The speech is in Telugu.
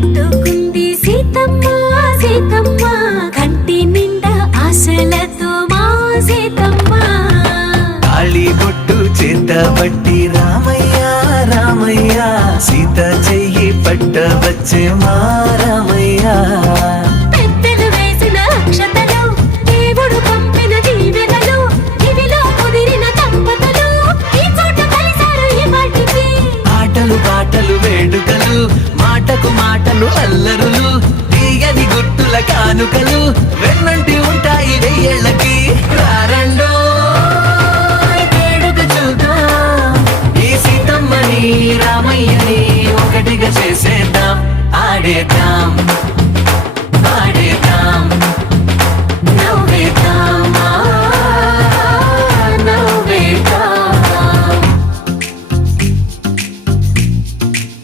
పెట్టుకుంది సీతమ్మ సీతమ్మ కంటి నిండా ఆశలతో మా సీతమ్మ తాళి బొట్టు చేత పట్టి రామయ్య రామయ్య సీత చెయ్యి పట్ట వచ్చే మా రామయ్య పెద్దలు వేసిన అక్షతలు దేవుడు పంపిన దీవెనలు ఇవిలో కుదిరిన దంపతులు ఈ చోట కలిసారు ఈ వాటికి ఆటలు పాటలు వేడుకలు మాటకు మాటలు అల్లరులు తీయని గుర్తుల కానుకలు వెన్నంటి ఉంటాయి వెయ్యేళ్ళకి రారండో వేడుక చూద్దాం ఈ సీతమ్మని రామయ్యని ఒకటిగా చేసేద్దాం ఆడేద్దాం